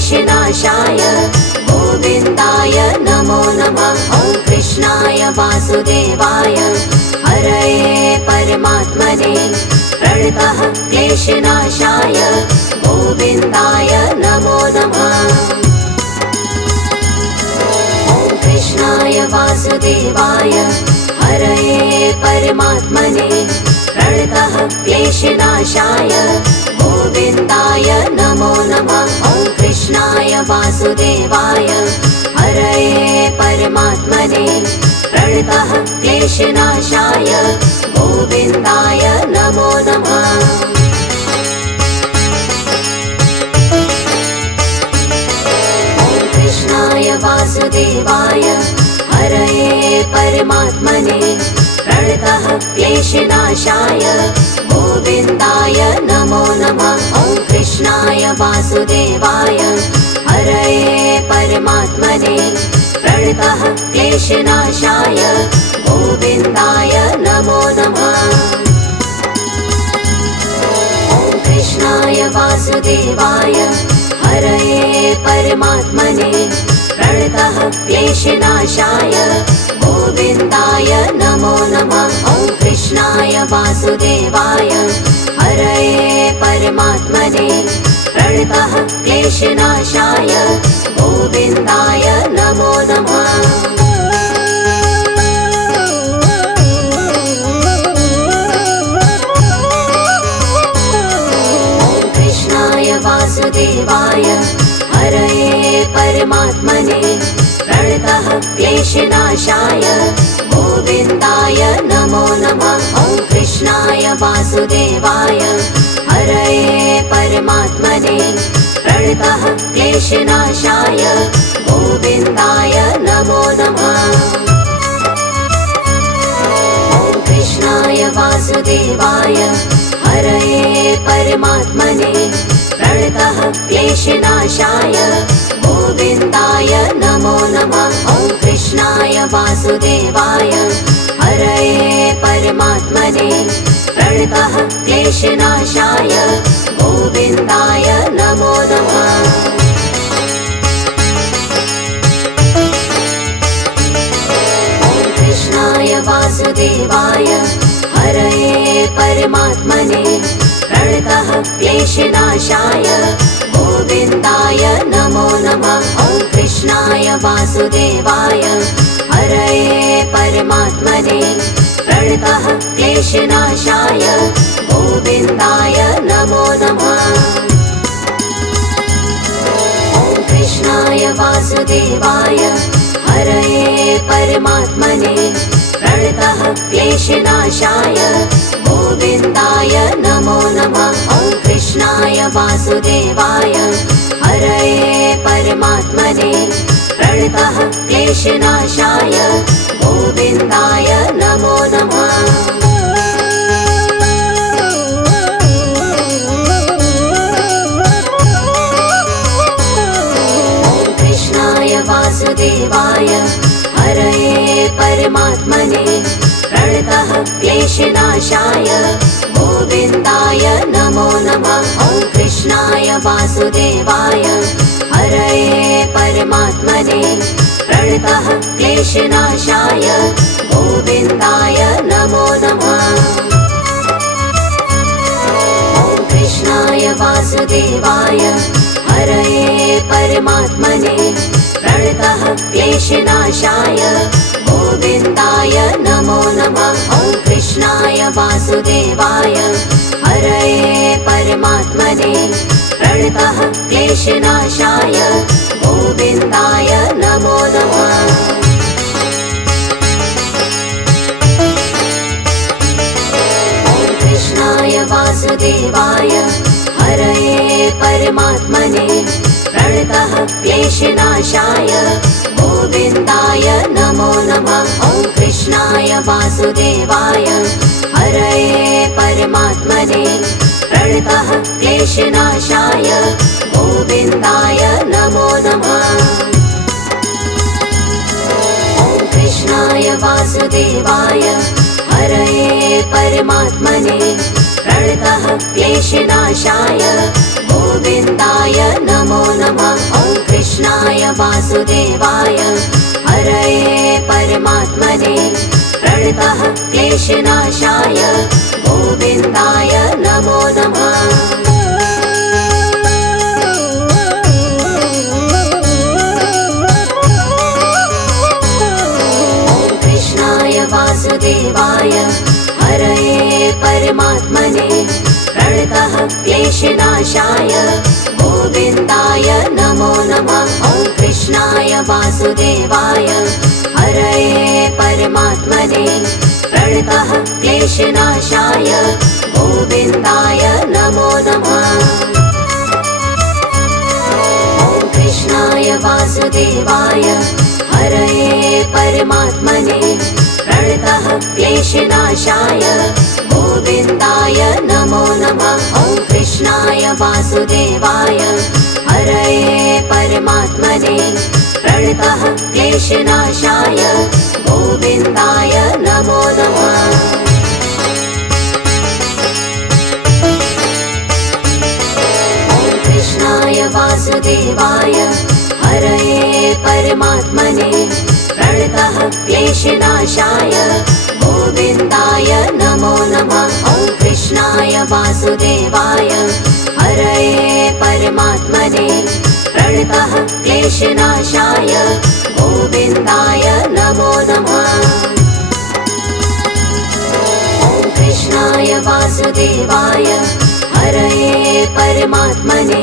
क्लेशनाशाय गोविन्दाय नमो नमः। ॐ कृष्णाय वासुदेवाय हरये परमात्मने प्रणतः क्लेशनाशाय गोविन्दाय नमो नमः। ॐ कृष्णाय वासुदेवाय हरये परमात्मने प्रणतः क्लेशनाशाय गोविन्दाय नमो नमः। ॐ कृष्णाय वासुदेवाय हरये परमात्मने प्रणतः क्लेशनाशाय गोविन्दाय नमो नमः। ॐ कृष्णाय वासुदेवाय हरये परमात्मने प्रणतः क्लेशनाशाय गोविन्दाय नमो नमः। ॐ कृष्णाय वासुदेवाय हरये परमात्मने प्रणतः क्लेशनाशाय गोविन्दाय नमो नमः। ॐ कृष्णाय वासुदेवाय हरये परमात्मने प्रणतः क्लेशनाशाय गोविन्दाय नमो नमः। ॐ कृष्णाय वासुदेवाय हरये परमात्मने प्रणतः क्लेशनाशाय गोविन्दाय नमो नमः। ॐ कृष्णाय वासुदेवाय हरये परमात्मने प्रणतः क्लेशनाशाय गोविन्दाय नमो नमः। ॐ कृष्णाय वासुदेवाय हरये परमात्मने प्रणतः क्लेशनाशाय गोविन्दाय नमो नमः। ॐ कृष्णाय वासुदेवाय हरये परमात्मने प्रणतः क्लेशनाशाय गोविन्दाय नमो नमः। ॐ कृष्णाय वासुदेवाय हरये परमात्मने प्रणतः क्लेशनाशाय गोविन्दाय नमो नमः। ॐ कृष्णाय वासुदेवाय हरये परमात्मने प्रणतः क्लेशनाशाय गोविन्दाय नमो नमः। ॐ कृष्णाय वासुदेवाय हरये परमात्मने प्रणतः क्लेशनाशाय गोविन्दाय नमो नमः। ॐ कृष्णाय वासुदेवाय हरये परमात्मने प्रणतः क्लेशनाशाय गोविन्दाय नमो नमः। ॐ कृष्णाय वासुदेवाय हरये परमात्मने प्रणतः क्लेशनाशाय गोविन्दाय नमो नमः। ॐ कृष्णाय वासुदेवाय हरये परमात्मने प्रणतः क्लेशनाशाय गोविन्दाय नमो नमः। ॐ कृष्णाय वासुदेवाय हरये परमात्मने प्रणतः क्लेशनाशाय गोविन्दाय नमो नमः। ॐ कृष्णाय वासुदेवाय हरये परमात्मने प्रणतः क्लेशनाशाय गोविन्दाय नमो नमः। ॐ कृष्णाय वासुदेवाय हरये परमात्मने प्रणतः क्लेशनाशाय गोविन्दाय नमो नमः। ॐ कृष्णाय वासुदेवाय हरये परमात्मने प्रणतः क्लेशनाशाय गोविन्दाय नमो नमः। ॐ कृष्णाय वासुदेवाय हरये परमात्मने प्रणतः क्लेशनाशाय गोविन्दाय नमो नमः। ॐ कृष्णाय वासुदेवाय हरये परमात्मने प्रणतः क्लेशनाशाय गोविन्दाय नमो नमः। वासुदेवाय हरये परमात्मने प्रणतः क्लेशनाशाय गोविन्दाय नमो नमः। वासुदेवाय हरये परमात्मने प्रणतः क्लेशनाशाय गोविन्दाय नमो नमः। ॐ कृष्णाय वासुदेवाय हरये परमात्मने प्रणतः क्लेशनाशाय गोविन्दाय नमो नमः। ॐ कृष्णाय वासुदेवाय हरये परमात्मने प्रणतः क्लेशनाशाय गोविन्दाय नमो नमः। ॐ कृष्णाय वासुदेवाय हरये परमात्मने प्रणतः क्लेशनाशाय गोविन्दाय नमो नमः। ॐ कृष्णाय वासुदेवाय हरये परमात्मने प्रणतः क्लेशनाशाय गोविन्दाय नमो नमः। ॐ कृष्णाय वासुदेवाय हरये परमात्मने प्रणतः क्लेशनाशाय गोविन्दाय नमो नमः। ॐ कृष्णाय वासुदेवाय हरये परमात्मने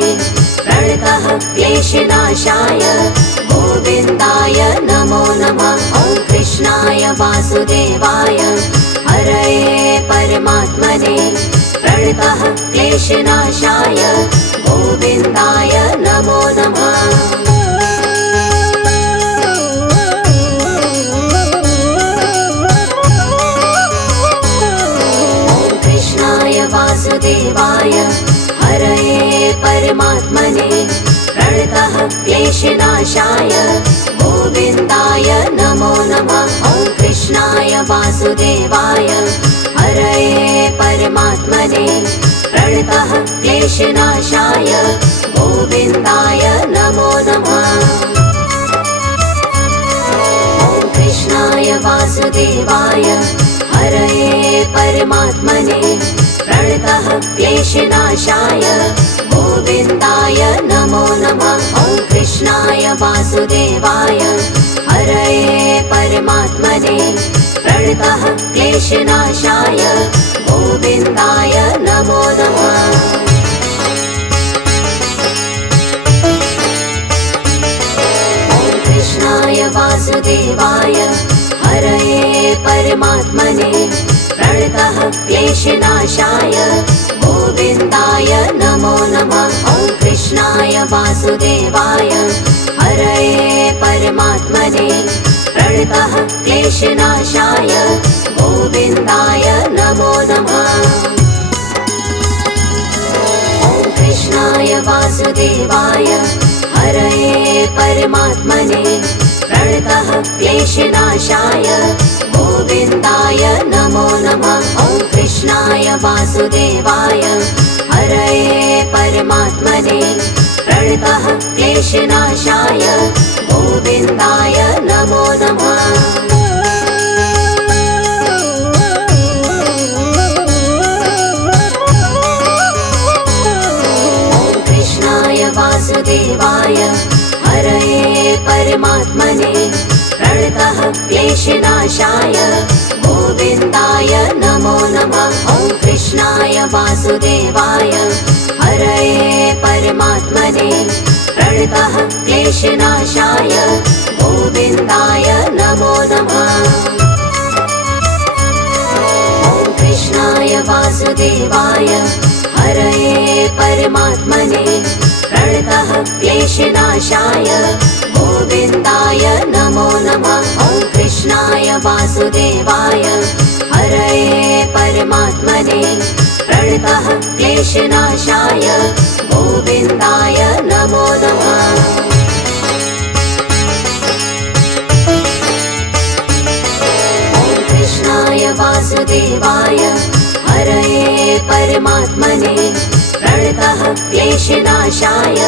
प्रणतः क्लेशनाशाय गोविन्दाय नमो नमः। ॐ कृष्णाय वासुदेवाय हरये परमात्मने प्रणतः क्लेशनाशाय गोविन्दाय नमो नमः। ॐ कृष्णाय वासुदेवाय हरये परमात्मने प्रणतः क्लेशनाशाय गोविन्दाय नमो नमः। ॐ कृष्णाय वासुदेवाय हरये परमात्मने प्रणतः क्लेशनाशाय गोविन्दाय नमो नमः। ॐ कृष्णाय वासुदेवाय हरये परमात्मने प्रणतः क्लेशनाशाय गोविन्दाय नमो नमः। ॐ कृष्णाय वासुदेवाय हरये परमात्मने प्रणतः क्लेशनाशाय गोविन्दाय नमो नमः। ॐ कृष्णाय वासुदेवाय हरये परमात्मने प्रणतः क्लेशनाशाय गोविन्दाय नमो नमः। ॐ कृष्णाय वासुदेवाय हरये परमात्मने प्रणतः क्लेशनाशाय गोविन्दाय नमो नमः। ॐ कृष्णाय वासुदेवाय हरये परमात्मने प्रणतः क्लेशनाशाय गोविन्दाय नमो नमः। ॐ कृष्णाय वासुदेवाय हरये परमात्मने प्रणतः क्लेशनाशाय गोविन्दाय नमो नमः। ॐ कृष्णाय वासुदेवाय हरये परमात्मने प्रणतः क्लेशनाशाय गोविन्दाय नमो नमः। ॐ कृष्णाय वासुदेवाय हरये परमात्मने प्रणतः क्लेशनाशाय गोविन्दाय नमो नमः। ॐ कृष्णाय वासुदेवाय हरये परमात्मने प्रणतः क्लेशनाशाय गोविन्दाय नमो नमः। ॐ कृष्णाय वासुदेवाय हरये परमात्मने प्रणतः क्लेशनाशाय गोविन्दाय नमो नमः। ॐ कृष्णाय वासुदेवाय हरये परमात्मने प्रणतः क्लेशनाशाय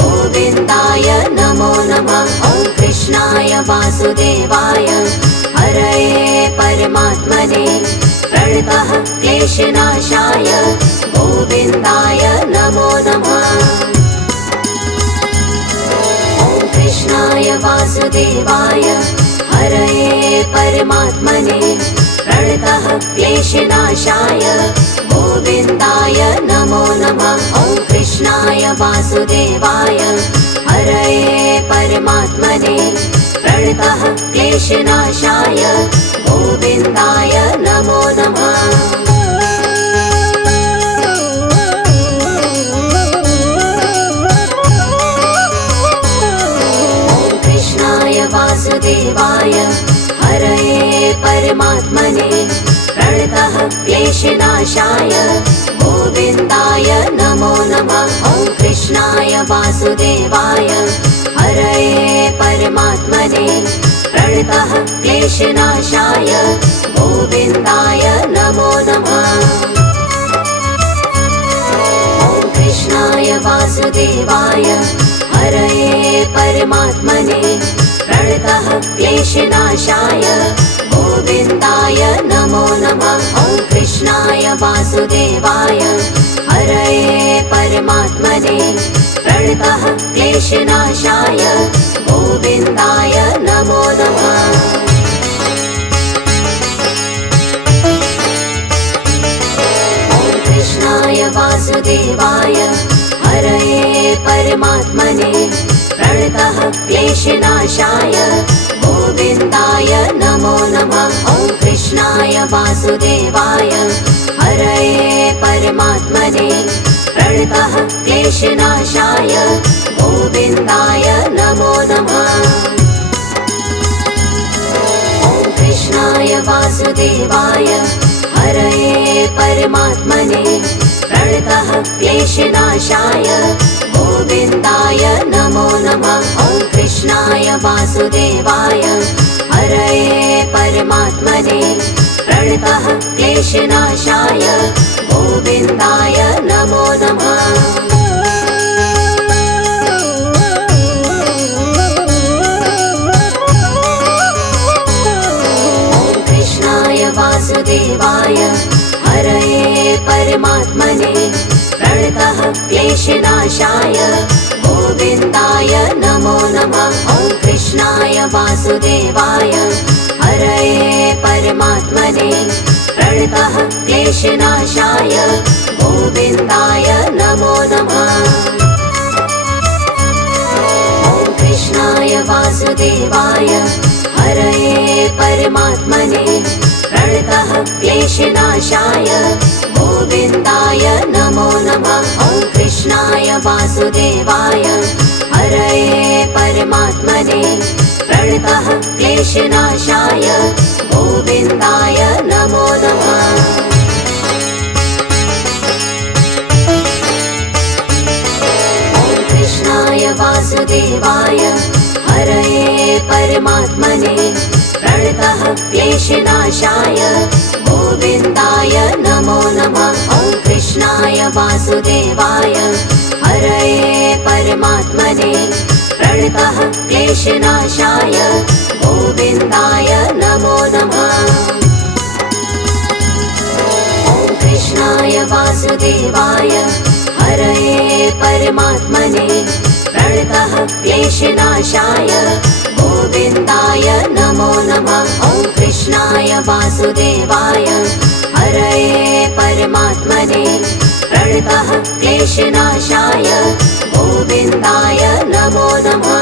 गोविन्दाय नमो नमः। वासुदेवाय हरये परमात्मने प्रणतः क्लेशनाशाय गोविन्दाय नमो नमः। ॐ कृष्णाय वासुदेवाय हरये परमात्मने प्रणतः क्लेशनाशाय गोविन्दाय नमो नमः। ॐ कृष्णाय वासुदेवाय हरये परमात्मने प्रणतः क्लेशनाशाय गोविन्दाय नमो नमः। ॐ कृष्णाय वासुदेवाय हरये परमात्मने प्रणतः क्लेशनाशाय गोविन्दाय नमो नमः। ॐ कृष्णाय वासुदेवाय हरये परमात्मने प्रणतः क्लेशनाशाय गोविन्दाय नमो नमः। ॐ कृष्णाय वासुदेवाय हरये परमात्मने प्रणतः क्लेशनाशाय गोविन्दाय नमो नमः। ॐ कृष्णाय वासुदेवाय हरये परमात्मने प्रणतः क्लेशनाशाय गोविन्दाय नमो नमः। ॐ कृष्णाय वासुदेवाय हरये परमात्मने प्रणतः क्लेशनाशाय गोविन्दाय नमो नमः। ॐ कृष्णाय वासुदेवाय हरये परमात्मने प्रणतः क्लेशनाशाय गोविन्दाय नमो नमः। ॐ कृष्णाय वासुदेवाय हरये परमात्मने प्रणतः क्लेशनाशाय गोविन्दाय नमो नमः। ॐ कृष्णाय वासुदेवाय हरये परमात्मने प्रणतः क्लेशनाशाय गोविन्दाय नमो नमः। ॐ कृष्णाय वासुदेवाय हरये परमात्मने प्रणतः क्लेशनाशाय गोविन्दाय नमो नमः। ॐ कृष्णाय वासुदेवाय हरये परमात्मने प्रणतः क्लेशनाशाय गोविन्दाय नमो नमः। ॐ कृष्णाय वासुदेवाय हरये परमात्मने प्रणतः क्लेशनाशाय गोविन्दाय नमो नमः। ॐ कृष्णाय वासुदेवाय हरये परमात्मने प्रणतः क्लेशनाशाय गोविन्दाय नमो नमः। ॐ कृष्णाय वासुदेवाय हरये परमात्मने प्रणतः क्लेशनाशाय गोविन्दाय नमो नमः। ॐ कृष्णाय वासुदेवाय हरये परमात्मने प्रणतः क्लेशनाशाय गोविन्दाय नमो नमः। ॐ कृष्णाय वासुदेवाय हरये परमात्मने प्रणतः क्लेशनाशाय गोविन्दाय नमो नमः। ॐ कृष्णाय वासुदेवाय हरये परमात्मने प्रणतः क्लेशनाशाय गोविन्दाय नमो नमः।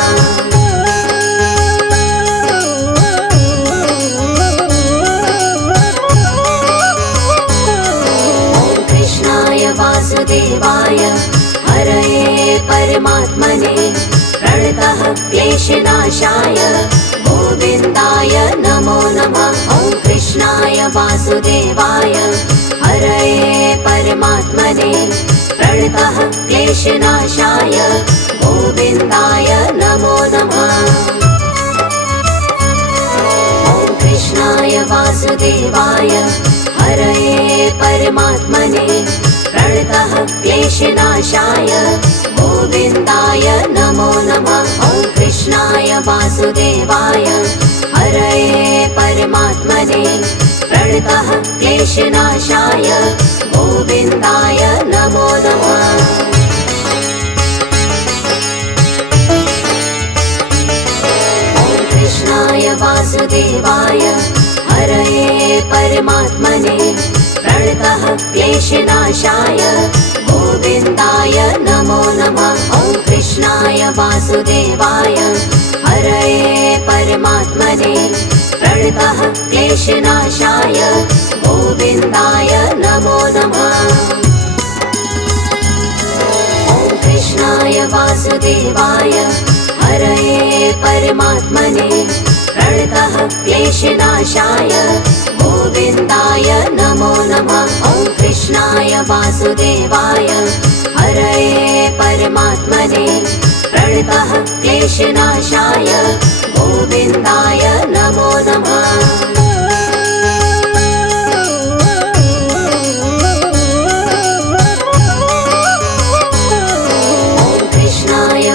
ॐ कृष्णाय वासुदेवाय हरये परमात्मने प्रणतः क्लेशनाशाय गोविन्दाय नमो नमः। ॐ कृष्णाय वासुदेवाय हरये परमात्मने प्रणतः क्लेशनाशाय गोविन्दाय नमो नमः। ॐ कृष्णाय वासुदेवाय हरये परमात्मने प्रणतः क्लेशनाशाय गोविन्दाय नमो नमः। ॐ कृष्णाय कृष्णाय वासुदेवाय हरये परमात्मने प्रणतः क्लेशनाशाय गोविन्दाय नमो नमः। कृष्णाय वासुदेवाय हरये परमात्मने प्रणतः क्लेशनाशाय गोविन्दाय नमो नमः। ॐ कृष्णाय वासुदेवाय हरये परमात्मने प्रणतः क्लेशनाशाय गोविन्दाय नमो नमः। ॐ कृष्णाय वासुदेवाय हरये परमात्मने प्रणतः क्लेशनाशाय गोविन्दाय नमो नमः। ॐ कृष्णाय वासुदेवाय हरये परमात्मने प्रणतः क्लेशनाशाय गोविन्दाय नमो नमः।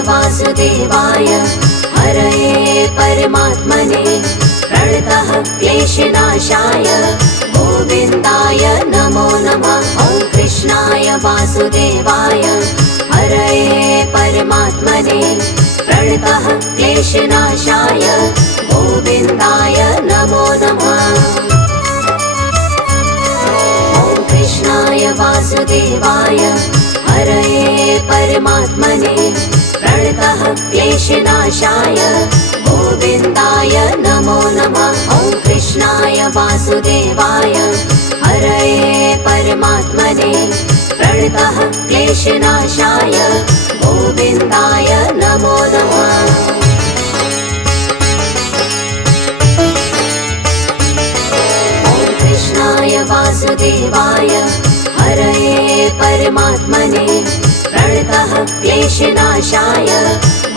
वासुदेवाय हरये परमात्मने प्रणतः क्लेशनाशाय गोविन्दाय नमो नमः। ॐ कृष्णाय वासुदेवाय हरये परमात्मने प्रणतः क्लेशनाशाय गोविन्दाय नमो नमः। ॐ कृष्णाय वासुदेवाय हरये परमात्मने प्रणतः क्लेशनाशाय गोविन्दाय नमो नमः। ॐ कृष्णाय वासुदेवाय हरये परमात्मने प्रणतः क्लेशनाशाय गोविन्दाय नमो नमः। ॐ कृष्णाय वासुदेवाय हरये परमात्मने प्रणतः क्लेशनाशाय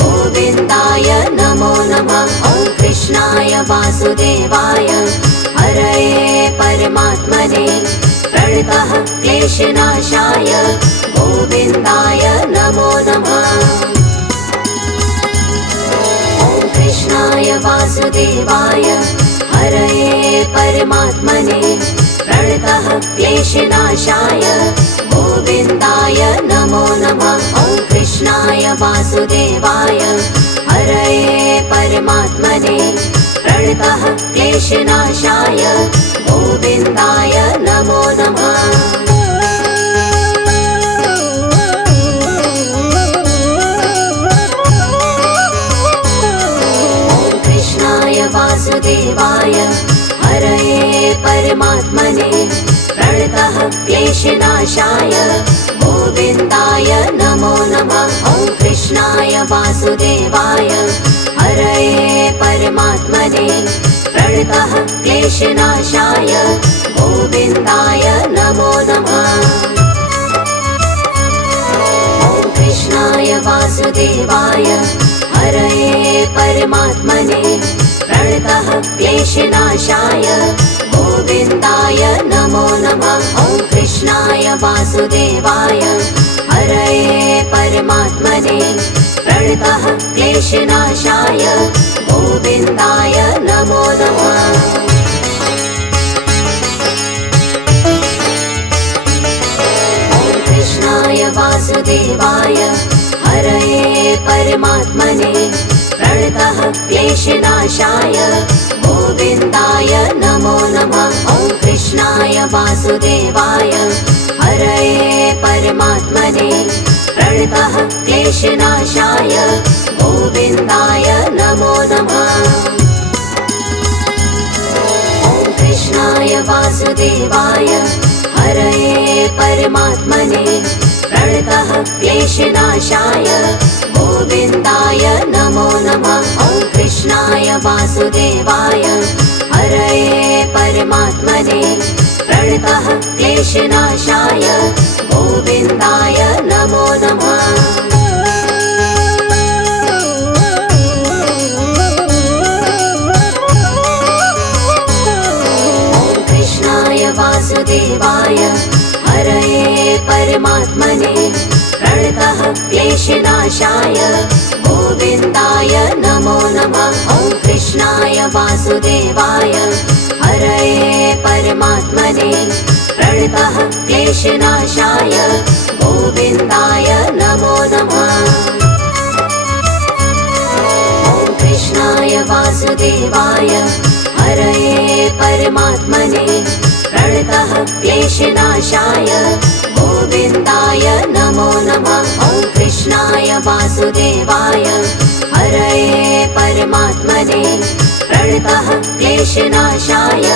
गोविन्दाय नमो नमः। ॐ कृष्णाय वासुदेवाय हरये परमात्मने प्रणतः क्लेशनाशाय गोविन्दाय नमो नमः। ॐ कृष्णाय वासुदेवाय हरये परमात्मने प्रणतः क्लेशनाशाय गोविन्दाय नमो नमः। ॐ कृष्णाय वासुदेवाय हरये परमात्मने प्रणतः क्लेशनाशाय गोविन्दाय नमो नमः। ॐ कृष्णाय वासुदेवाय हरये परमात्मने प्रणतः क्लेशनाशाय गोविन्दाय नमो नमः। ॐ कृष्णाय वासुदेवाय हरये परमात्मने प्रणतः क्लेशनाशाय गोविन्दाय नमो नमः। ॐ कृष्णाय वासुदेवाय हरये परमात्मने प्रणतः क्लेशनाशाय गोविन्दाय नमो नमः। ॐ कृष्णाय वासुदेवाय हरये परमात्मने प्रणतः क्लेशनाशाय गोविन्दाय नमो नमः। ॐ कृष्णाय वासुदेवाय हरये परमात्मने प्रणतः क्लेशनाशाय गोविन्दाय नमो नमः। ॐ कृष्णाय वासुदेवाय हरये परमात्मने प्रणतः क्लेशनाशाय गोविन्दाय नमो नमः। ॐ कृष्णाय वासुदेवाय हरये परमात्मने प्रणतः क्लेशनाशाय गोविन्दाय नमो नमः। ॐ कृष्णाय वासुदेवाय हरये परमात्मने प्रणतः क्लेशनाशाय गोविन्दाय नमो नमः। ॐ कृष्णाय वासुदेवाय हरये परमात्मने प्रणतः क्लेशनाशाय गोविन्दाय नमो वासुदेवाय हरये परमात्मने प्रणतः क्लेशनाशाय गोविन्दाय नमो नमः। ॐ कृष्णाय वासुदेवाय हरये परमात्मने प्रणतः क्लेशनाशाय गोविन्दाय नमो नमः। ॐ कृष्णाय वासुदेवाय हरये परमात्मने प्रणतः क्लेशनाशाय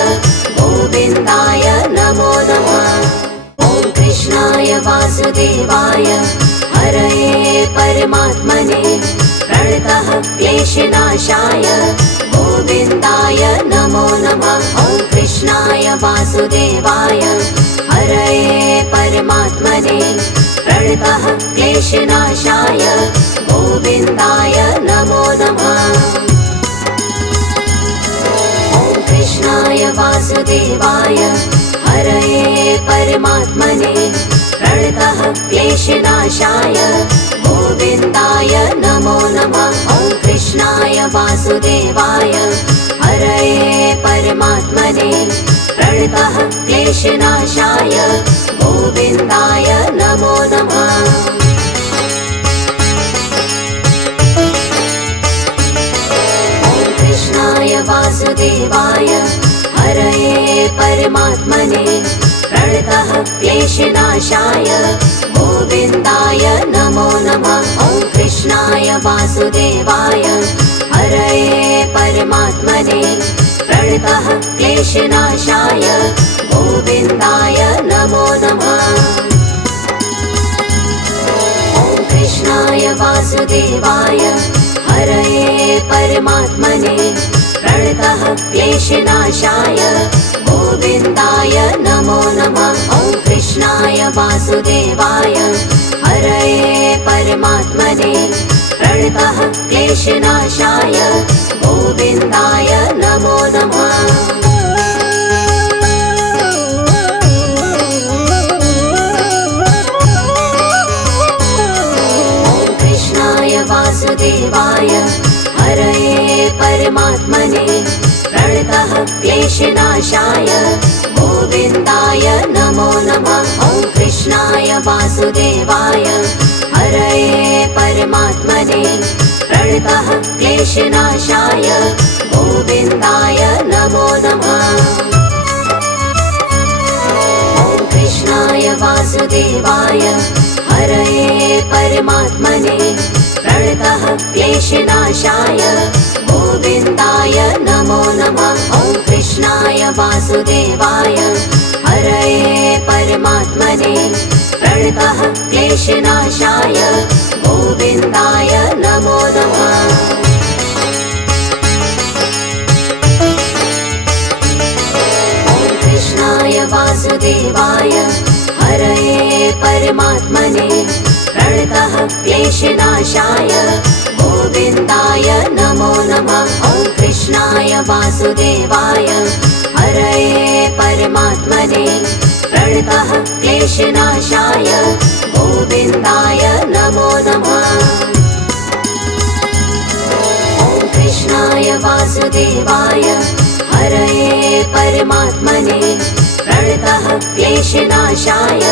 गोविन्दाय नमो नमः। ॐ कृष्णाय वासुदेवाय हरये परमात्मने प्रणतः क्लेशनाशाय गोविन्दाय नमो नमः। ॐ कृष्णाय वासुदेवाय हरये परमात्मने प्रणतः क्लेशनाशाय गोविन्दाय नमो नमः। ॐ कृष्णाय वासुदेवाय हरये परमात्मने प्रणतः क्लेशनाशाय गोविन्दाय नमो नमः। ॐ कृष्णाय वासुदेवाय हरये परमात्मने प्रणतः क्लेशनाशाय गोविन्दाय नमो नमः। ॐ कृष्णाय वासुदेवाय हरये परमात्मने प्रणतः क्लेशनाशाय गोविन्दाय नमो नमः। ॐ कृष्णाय वासुदेवाय हरये परमात्मने प्रणतः क्लेशनाशाय गोविन्दाय नमो नमः। ॐ कृष्णाय वासुदेवाय हरये परमात्मने प्रणतः क्लेशनाशाय गोविन्दाय नमो नमः। ॐ कृष्णाय वासुदेवाय हरये परमात्मने प्रणतः क्लेशनाशाय गोविन्दाय नमो नमः। ॐ कृष्णाय वासुदेवाय हरये परमात्मने प्रणतः क्लेशनाशाय गोविन्दाय नमो नमः। ॐ कृष्णाय वासुदेवाय हरये परमात्मने प्रणतः क्लेशनाशाय गोविन्दाय नमो नमः। ॐ कृष्णाय वासुदेवाय हरये परमात्मने प्रणतः क्लेशनाशाय गोविन्दाय नमो नमः। ॐ कृष्णाय वासुदेवाय हरये परमात्मने प्रणतः क्लेशनाशाय गोविन्दाय नमो नमः। ॐ कृष्णाय वासुदेवाय हरये परमात्मने प्रणतः क्लेशनाशाय गोविन्दाय नमो नमः। ॐ कृष्णाय वासुदेवाय हरये परमात्मने प्रणतः क्लेशनाशाय गोविन्दाय नमो नमः। ॐ कृष्णाय वासुदेवाय हरये परमात्मने प्रणतः क्लेशनाशाय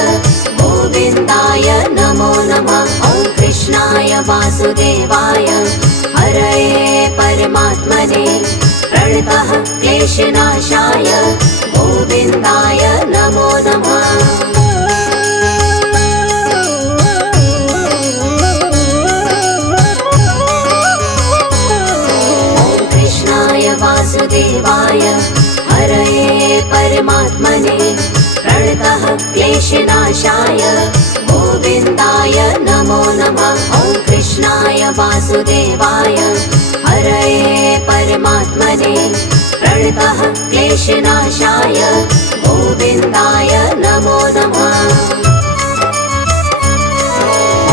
गोविन्दाय नमो नमः। ॐ कृष्णाय वासुदेवाय हरये परमात्मने प्रणतः क्लेशनाशाय गोविन्दाय नमो नमः। ॐ कृष्णाय वासुदेवाय हरये परमात्मने प्रणतः क्लेशनाशाय गोविन्दाय नमो नमः। ॐ कृष्णाय वासुदेवाय हरये परमात्मने प्रणतः क्लेशनाशाय गोविन्दाय नमो नमः।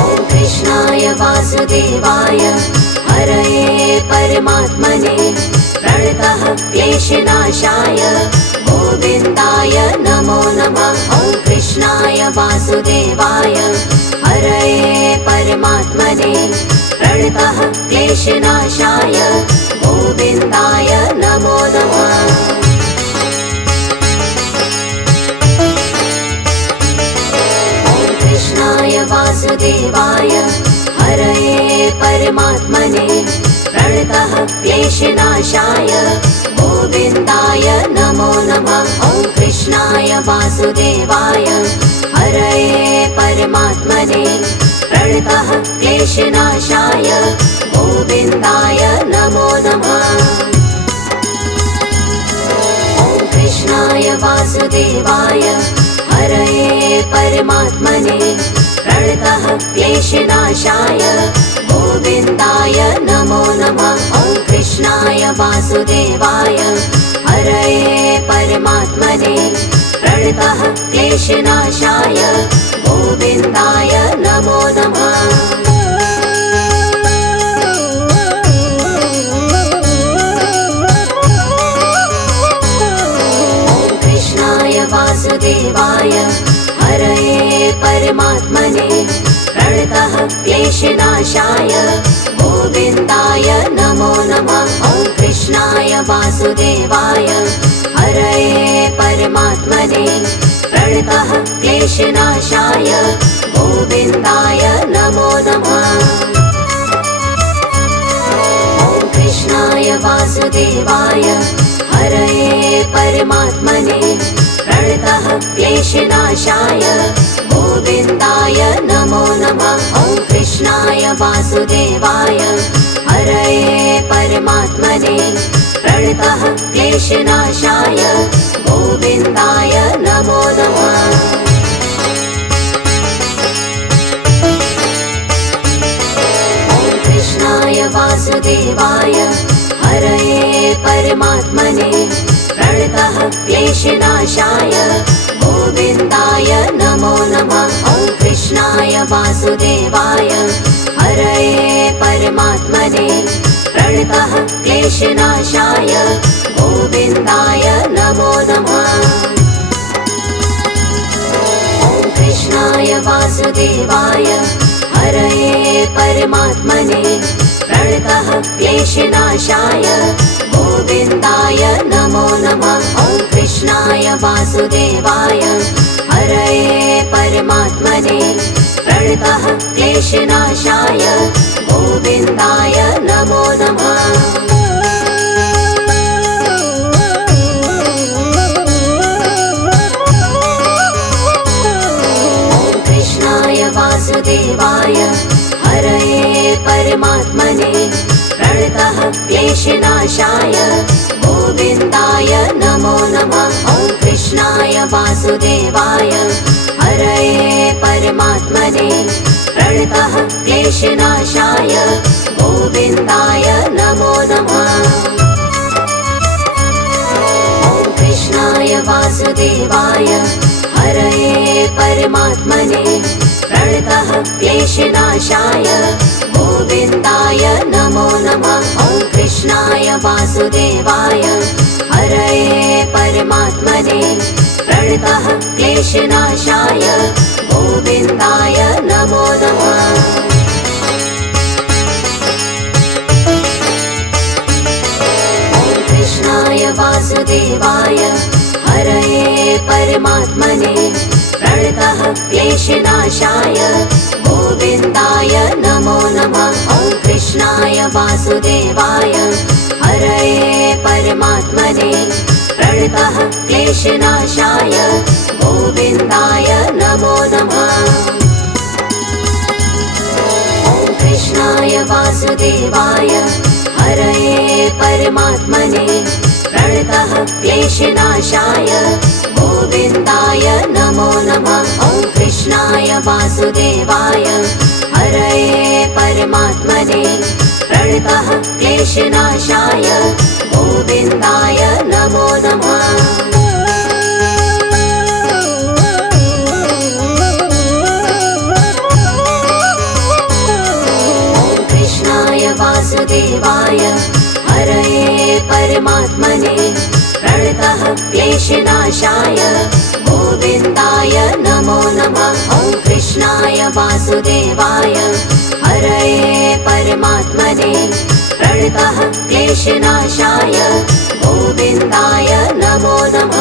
ॐ कृष्णाय वासुदेवाय हरये परमात्मने प्रणतः क्लेशनाशाय गोविन्दाय नमो नमः। ॐ कृष्णाय वासुदेवाय हरये परमात्मने प्रणतः क्लेशनाशाय गोविन्दाय नमो नमः। ॐ कृष्णाय वासुदेवाय हरये परमात्मने प्रणतः क्लेशनाशाय गोविन्दाय नमो नमः। ॐ कृष्णाय वासुदेवाय हरये परमात्मने प्रणतः क्लेशनाशाय गोविन्दाय नमो नमः। ॐ कृष्णाय वासुदेवाय हरये परमात्मने प्रणतः क्लेशनाशाय गोविन्दाय नमो नमः। ॐ कृष्णाय वासुदेवाय हरये परमात्मने प्रणतः क्लेशनाशाय गोविन्दाय नमो नमः। ॐ कृष्णाय वासुदेवाय हरये परमात्मने प्रणतः क्लेशनाशाय गोविन्दाय नमो नमः। ॐ कृष्णाय वासुदेवाय हरये परमात्मने प्रणतः क्लेशनाशाय गोविन्दाय नमो नमः। ॐ कृष्णाय वासुदेवाय हरये परमात्मने प्रणतः क्लेशनाशाय गोविन्दाय नमो नमः। ॐ कृष्णाय वासुदेवाय हरये परमात्मने प्रणतः क्लेशनाशाय गोविन्दाय नमो नमः। ॐ कृष्णाय वासुदेवाय हरये परमात्मने प्रणतः क्लेशनाशाय गोविन्दाय नमो नमः। ॐ कृष्णाय वासुदेवाय हरये परमात्मने प्रणतः क्लेशनाशाय गोविन्दाय नमो नमः। ॐ कृष्णाय वासुदेवाय हरये परमात्मने प्रणतः क्लेशनाशाय गोविन्दाय नमो नमः। ॐ कृष्णाय वासुदेवाय हरये परमात्मने प्रणतः क्लेशनाशाय गोविन्दाय नमो नमः। ॐ कृष्णाय वासुदेवाय हरये परमात्मने प्रणतः क्लेशनाशाय गोविन्दाय नमो नमः। ॐ कृष्णाय वासुदेवाय हरये परमात्मने प्रणतः क्लेशनाशाय गोविन्दाय नमो नमः। ॐ कृष्णाय वासुदेवाय हरये परमात्मने प्रणतः क्लेशनाशाय गोविन्दाय नमो नमः। ॐ कृष्णाय वासुदेवाय हरये परमात्मने प्रणतः क्लेशनाशाय गोविन्दाय नमो नमः। ॐ कृष्णाय वासुदेवाय हरये परमात्मने प्रणतः क्लेशनाशाय गोविन्दाय नमो नमः। ॐ कृष्णाय वासुदेवाय हरये परमात्मने प्रणतः क्लेशनाशाय गोविन्दाय नमो नमः। ॐ कृष्णाय वासुदेवाय हरये परमात्मने प्रणतः क्लेशनाशाय गोविन्दाय नमो नमः। ॐ कृष्णाय वासुदेवाय हरये परमात्मने प्रणतः क्लेशनाशाय गोविन्दाय नमो नमः। ॐ कृष्णाय वासुदेवाय हरये परमात्मने प्रणतः क्लेशनाशाय गोविन्दाय नमो नमः। ॐ कृष्णाय वासुदेवाय हरये परमात्मने प्रणतः क्लेशनाशाय क्लेशनाशाय गोविन्दाय नमो नमः।